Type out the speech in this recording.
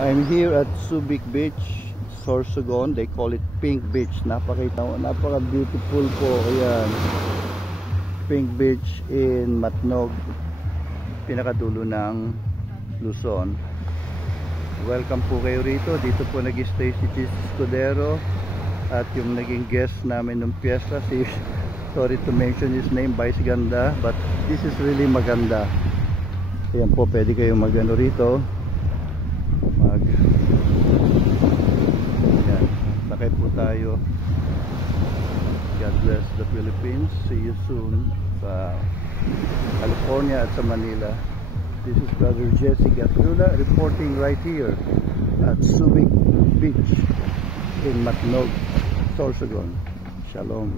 I'm here at Subic Beach, Sorsogon. They call it Pink Beach. Napaka beautiful po. Ayan. Pink Beach in Matnog, pinakadulo ng Luzon. Welcome po kayo rito. Dito po nag-stay si Chis Escudero at yung naging guest namin ng piyesta, si, sorry to mention his name, Vice Ganda, but this is really maganda. Ayan po, pwede kayong mag-ano rito. Ayan, lakay po tayo. God bless the Philippines. See you soon sa California at sa Manila. This is Brother Jesse Gatdula reporting right here at Subic Beach in Matnog, Sorsogon. Shalom.